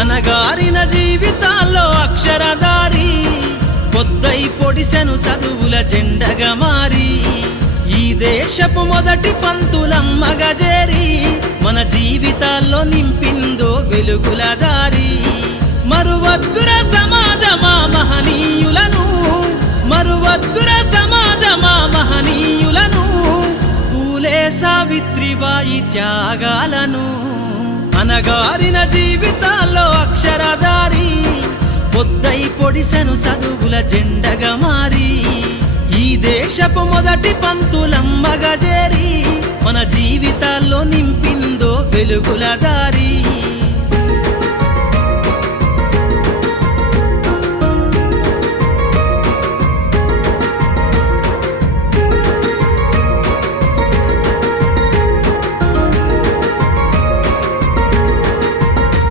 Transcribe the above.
అనగారిన జీవితాల్లో అక్షరధారి పొద్దై పొడిసెను చదువుల జెండగా మారి ఈ దేశపు మొదటి పంతులమ్మగా చేరి మన జీవితాల్లో నింపిందో వెలుగుల దారి మరువద్దుర సమాజమా మహనీయులను మరువద్దుర సమాజమా మహనీయులను పూలే సావిత్రిబాయి త్యాగాలను అనగారిన జీవితాల్లో అక్షరధారి పొద్దై పొడిసెను చదువుల జెండగా మారి ఈ దేశపు మొదటి పంతులమ్మగా చేరి మన జీవితాల్లో నింపిందో వెలుగుల దారి